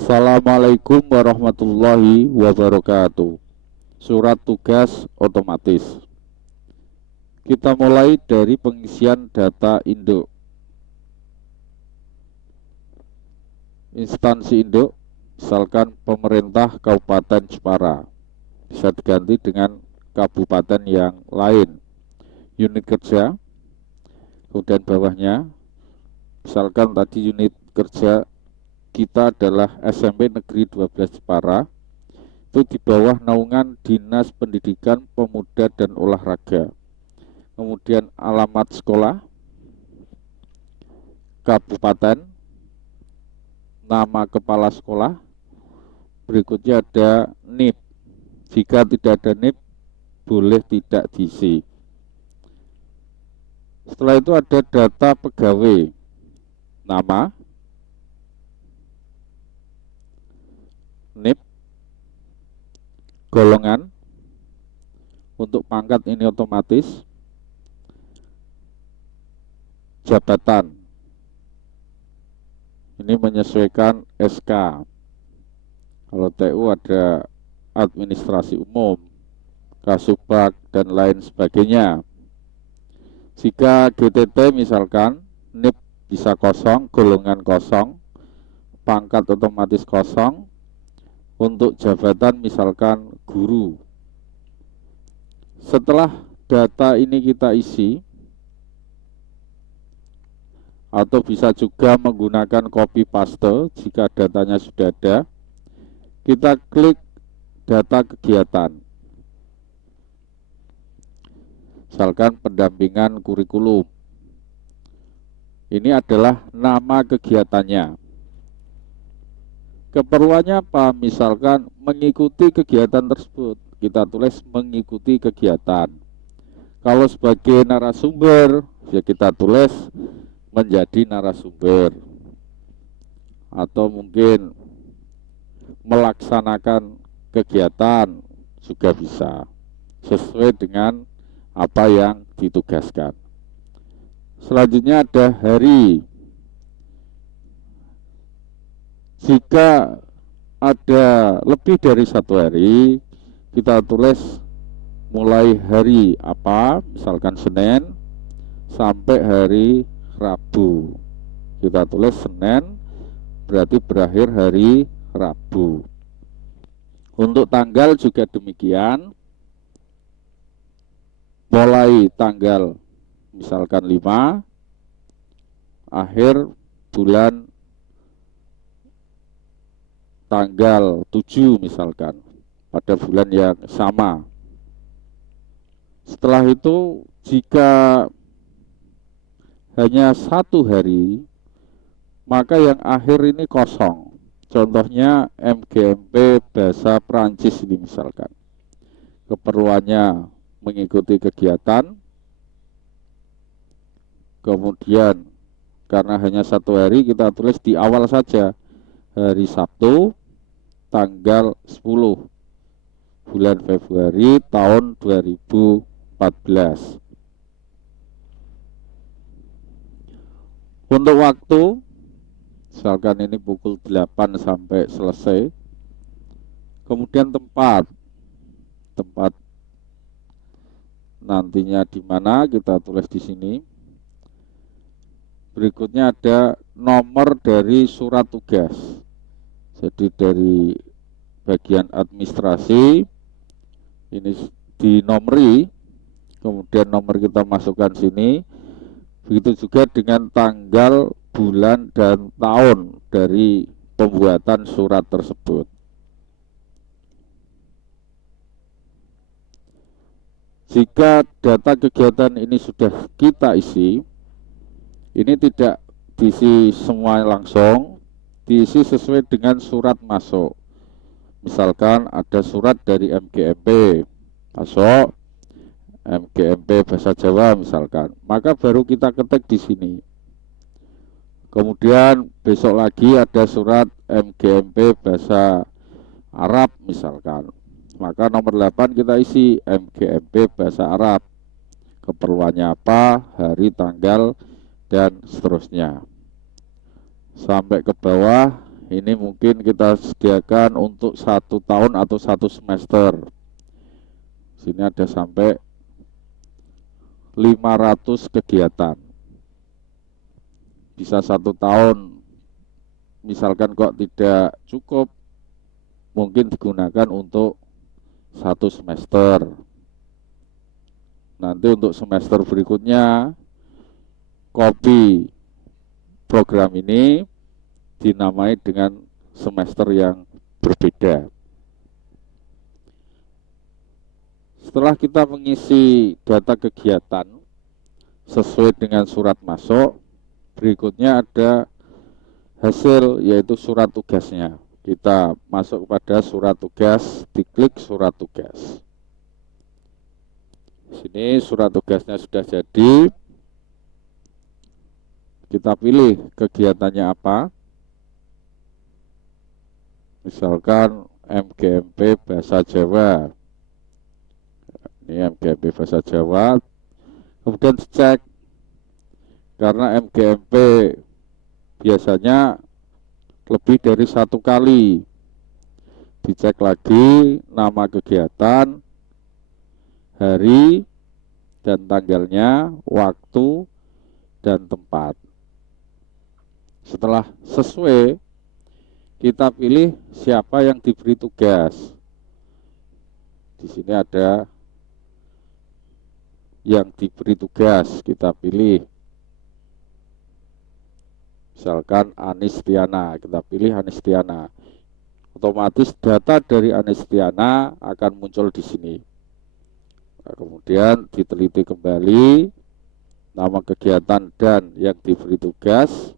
Assalamualaikum warahmatullahi wabarakatuh. Surat tugas otomatis. Kita mulai dari pengisian data induk. Instansi induk, misalkan pemerintah Kabupaten Jepara, bisa diganti dengan kabupaten yang lain. Unit kerja, kemudian bawahnya, misalkan tadi unit kerja kita adalah SMP Negeri 12 Jepara, itu di bawah naungan Dinas Pendidikan Pemuda dan Olahraga. Kemudian alamat sekolah, kabupaten, nama kepala sekolah, berikutnya ada NIP. Jika tidak ada NIP, boleh tidak diisi. Setelah itu ada data pegawai, nama, NIP, golongan, untuk pangkat ini otomatis, jabatan, ini menyesuaikan SK. Kalau TU ada administrasi umum, Kasubag, dan lain sebagainya. Jika GTT misalkan, NIP bisa kosong, golongan kosong, pangkat otomatis kosong. Untuk jabatan misalkan guru. Setelah data ini kita isi, atau bisa juga menggunakan copy paste jika datanya sudah ada, kita klik data kegiatan. Misalkan pendampingan kurikulum. Ini adalah nama kegiatannya. Keperluannya apa? Misalkan mengikuti kegiatan tersebut. Kita tulis mengikuti kegiatan. Kalau sebagai narasumber, ya kita tulis menjadi narasumber. Atau mungkin melaksanakan kegiatan juga bisa. Sesuai dengan apa yang ditugaskan. Selanjutnya ada hari. Jika ada lebih dari satu hari, kita tulis mulai hari apa, misalkan Senin, sampai hari Rabu. Kita tulis Senin, berarti berakhir hari Rabu. Untuk tanggal juga demikian, mulai tanggal misalkan 5, akhir bulan tanggal 7 misalkan, pada bulan yang sama. Setelah itu, jika hanya satu hari, maka yang akhir ini kosong. Contohnya MGMP bahasa Prancis ini misalkan. Keperluannya mengikuti kegiatan, kemudian karena hanya satu hari kita tulis di awal saja, hari Sabtu tanggal 10 bulan Februari tahun 2014. Untuk waktu, misalkan ini pukul 8 sampai selesai. Kemudian tempat nantinya di mana kita tulis di sini. Berikutnya ada nomor dari surat tugas. Jadi dari bagian administrasi ini dinomori, kemudian nomor kita masukkan sini. Begitu juga dengan tanggal, bulan, dan tahun dari pembuatan surat tersebut. Jika data kegiatan ini sudah kita isi, ini tidak diisi semua langsung, diisi sesuai dengan surat masuk. Misalkan ada surat dari MGMP masuk, MGMP bahasa Jawa misalkan, maka baru kita ketik di sini. Kemudian besok lagi ada surat MGMP bahasa Arab misalkan, maka nomor 8 kita isi MGMP bahasa Arab. Keperluannya apa, hari, tanggal, dan seterusnya. Sampai ke bawah ini mungkin kita sediakan untuk 1 tahun atau 1 semester. Sini ada sampai 500 kegiatan. Bisa 1 tahun. Misalkan kok tidak cukup, mungkin digunakan untuk 1 semester. Nanti untuk semester berikutnya, copy program ini dinamai dengan semester yang berbeda. Setelah kita mengisi data kegiatan sesuai dengan surat masuk, berikutnya ada hasil, yaitu surat tugasnya. Kita masuk kepada surat tugas, diklik surat tugas. Sini surat tugasnya sudah jadi. Kita pilih kegiatannya apa. Misalkan MGMP Bahasa Jawa. Ini MGMP Bahasa Jawa. Kemudian dicek. Karena MGMP biasanya lebih dari 1 kali. Dicek lagi nama kegiatan, hari dan tanggalnya, waktu dan tempat. Setelah sesuai, kita pilih siapa yang diberi tugas. Di sini ada yang diberi tugas, kita pilih. Misalkan Anistiana, kita pilih Anistiana. Otomatis data dari Anistiana akan muncul di sini. Nah, kemudian diteliti kembali nama kegiatan dan yang diberi tugas.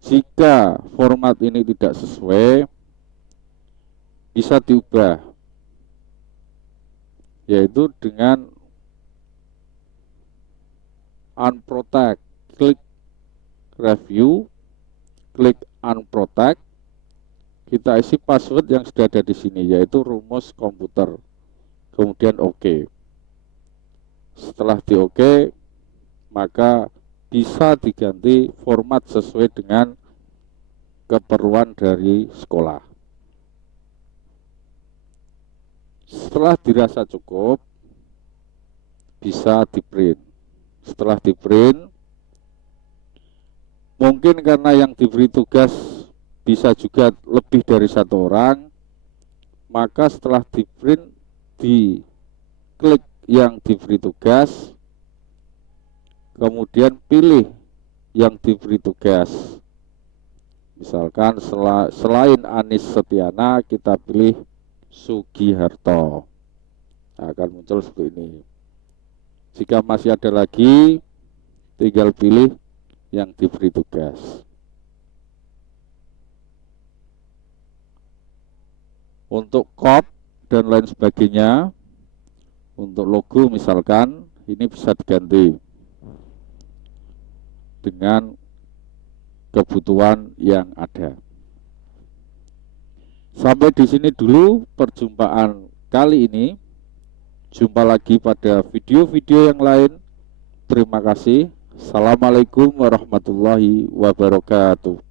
Jika format ini tidak sesuai, bisa diubah, yaitu dengan unprotect, klik review, klik unprotect, kita isi password yang sudah ada di sini, yaitu rumus komputer, kemudian OK. Setelah di OK, maka bisa diganti format sesuai dengan keperluan dari sekolah. Setelah dirasa cukup, bisa di-print. Setelah di-print, mungkin karena yang diberi tugas bisa juga lebih dari 1 orang, maka setelah di-print, diklik yang diberi tugas, kemudian pilih yang diberi tugas. Misalkan selain Anis Setiana, kita pilih Sugiharto. Akan muncul seperti ini. Jika masih ada lagi, tinggal pilih yang diberi tugas. Untuk kop dan lain sebagainya, untuk logo misalkan, ini bisa diganti dengan kebutuhan yang ada. Sampai di sini dulu perjumpaan kali ini. Jumpa lagi pada video-video yang lain. Terima kasih. Assalamualaikum warahmatullahi wabarakatuh.